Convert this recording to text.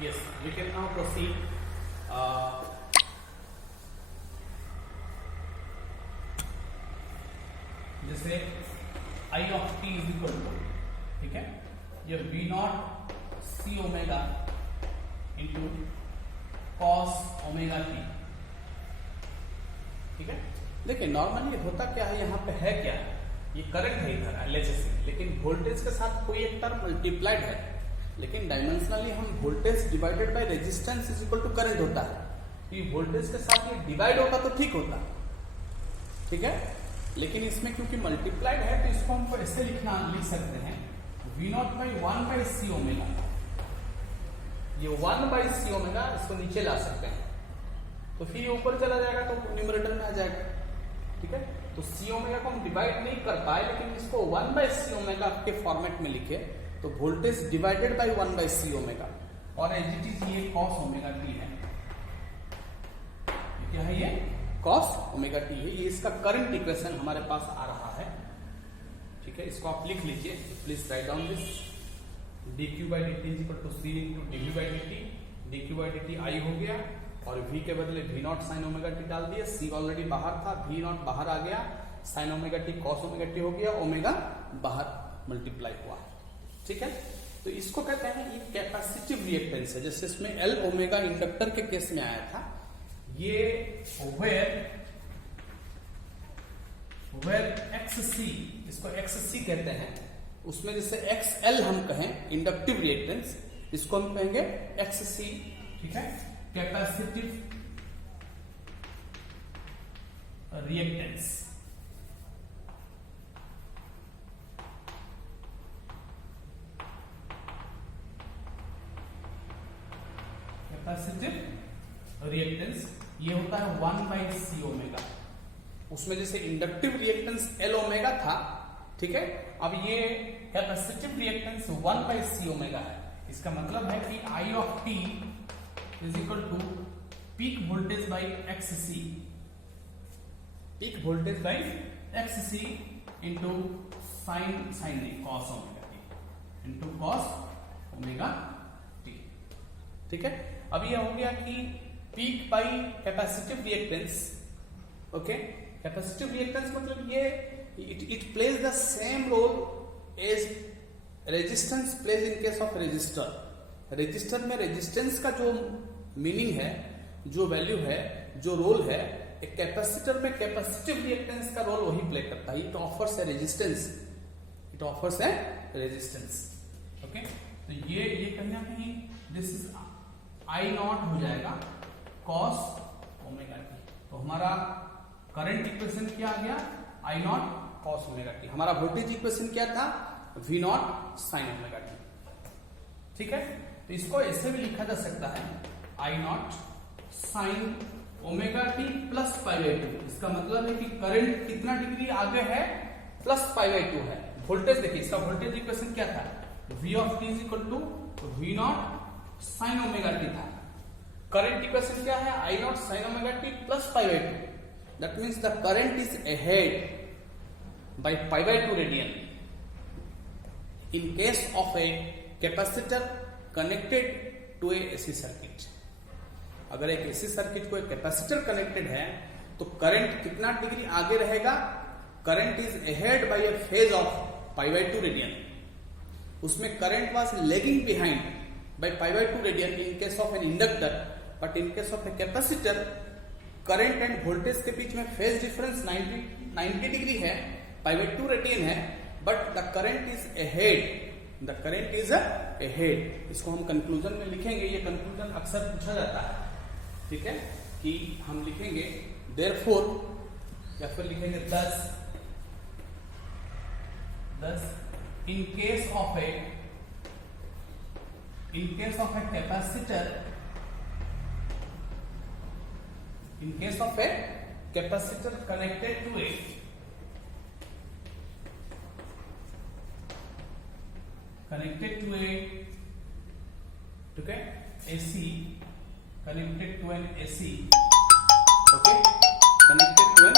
Yes, we can now proceed. जैसे I of t is equal to, ठीक है, ये v naught C omega into cos omega T, ठीक है। देखिए नॉर्मली होता क्या है, यहाँ पे है क्या, ये करंट है इधर LHS, लेकिन वोल्टेज के साथ कोई एक टर्म मल्टीप्लाइड है, लेकिन डायमेंशनली हम voltage divided by resistance is equal to current होता है। कि वोल्टेज के साथ ये डिवाइड होगा तो ठीक होता, ठीक है, लेकिन इसमें क्योंकि मल्टीप्लाइड है तो इसको हमको ऐसे लिख सकते हैं v naught by 1 by C omega. ये 1 बाई सी ओमेगा इसको नीचे ला सकते हैं, तो फिर ये ऊपर चला जाएगा तो न्यूमरेटर में आ जाएगा, ठीक है। तो सी ओमेगा को हम डिवाइड नहीं कर पाए, लेकिन इसको 1 बाई सी ओमेगा के फॉर्मेट में लिखे तो voltage divided by 1 by C omega, और एज इट इज ये कॉस ओमेगा टी है। क्या है ये? कॉस ओमेगा टी है। ये इसका करंट इक्वेशन हमारे पास आ रहा है, ठीक है। इसको आप लिख लीजिए, please write down this. dq by dt is equal to c into dv by dt। dq by dt I हो गया, और v के बदले v naught sine omega T डाल दिए। c ऑलरेडी बाहर था, v नॉट बाहर आ गया, sign omega T cos omega T हो गया, ओमेगा बाहर मल्टीप्लाई हुआ, ठीक है। तो इसको कहते हैं ये कैपेसिटिव रिएक्टेंस है, जैसे इसमें L ओमेगा इंडक्टर के केस में आया था। ये वेयर XC, इसको XC कहते हैं, उसमें जैसे XL हम कहें इंडक्टिव रिएक्टेंस, इसको हम कहेंगे XC, ठीक है, कैपेसिटिव रिएक्टेंस। कैपेसिटिव रिएक्टेंस ये होता है 1 बाई सी ओमेगा। उसमें जैसे इंडक्टिव रिएक्टेंस L ओमेगा था, ठीक है, अब ये capacitive reactance 1 by C omega है। इसका मतलब है कि I of t is equal to peak voltage by XC, peak voltage by XC into sine cos omega T into cos omega T, ठीक है। अब ये हो गया कि peak by capacitive reactance, okay. Capacitive reactance मतलब ये it plays the same role as resistance plays in case of resistor. Resistor में रेजिस्टेंस का जो मीनिंग है, जो वैल्यू है, जो रोल है, एक कैपेसिटर में कैपेसिटिव रिएक्टेंस का रोल वही प्ले करता है। It offers A resistance, it offers A resistance, okay. तो ये कहीं ना कहीं दिस इज आई नॉट हो जाएगा कॉस ओमेगा टी। तो हमारा करंट इक्वेशन क्या आ गया? I naught cos omega T. हमारा वोल्टेज इक्वेशन क्या था? V naught sine omega T, ठीक है। तो इसको ऐसे भी लिखा जा सकता है I naught sine omega T plus pi by two. इसका मतलब है कि करंट कितना डिग्री आगे है? प्लस पाई बाई टू है। वोल्टेज देखिए, इसका वोल्टेज इक्वेशन क्या था? v of T is equal to V naught sine omega T था। करंट इक्वेशन क्या है? I naught sine omega T plus pi by two. That means the current is ahead by pi by two radian in case of a capacitor connected to a AC circuit. अगर एक AC circuit को एक capacitor connected है तो current कितना degree आगे रहेगा? Current is ahead by a phase of pi by two radian. उसमें current was lagging behind by pi by 2 radian in case of an inductor, but in case of a capacitor current and voltage के बीच में phase difference 90 degree है, pi by 2 radian है, but the current is ahead, the current is ahead। इसको हम conclusion में लिखेंगे। ये conclusion अक्सर पूछा जाता है, ठीक है, कि हम लिखेंगे therefore या फिर लिखेंगे thus in case of a capacitor, in case of a capacitor connected to a AC, connected to an AC, okay, connected to an